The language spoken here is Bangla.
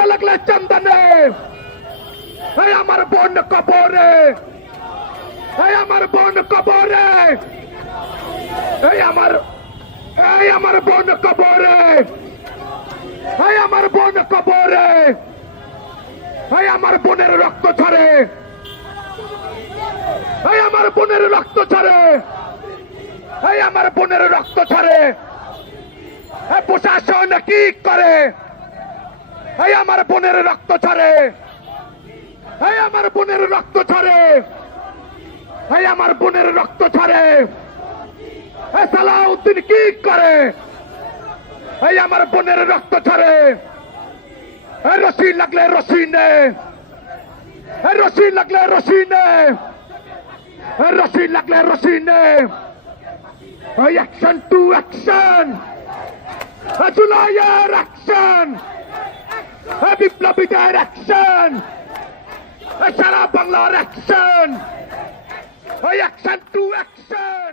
চন্দা লাগলে চন্দনে এই আমার বোন কবরে এই আমার বোন কবরে এই আমার বোন কবরে এই আমার বোন কবরে এই আমার বোনের রক্ত ঝরে এই আমার বোনের রক্ত ঝরে এই আমার বোনের রক্ত ঝরে এই প্রশাসন কি করে এই আমার বোনের রক্ত ঝরে এই আমার বোনের রক্ত ঝরে এই আমার বোনের রক্ত ঝরে এই সালাউদ্দিন কি করে এই আমার বোনের রক্ত ঝরে এই রশি লাগলে রশি নে এই রশি লাগলে রশি নে এই রশি লাগলে রশি নে এই অ্যাকশন টু অ্যাকশন জুলাইয়ের অ্যাকশন বিপ্লবীদের অ্যাকশন সারা বাংলার অ্যাকশন অ্যাকশন টু অ্যাকশন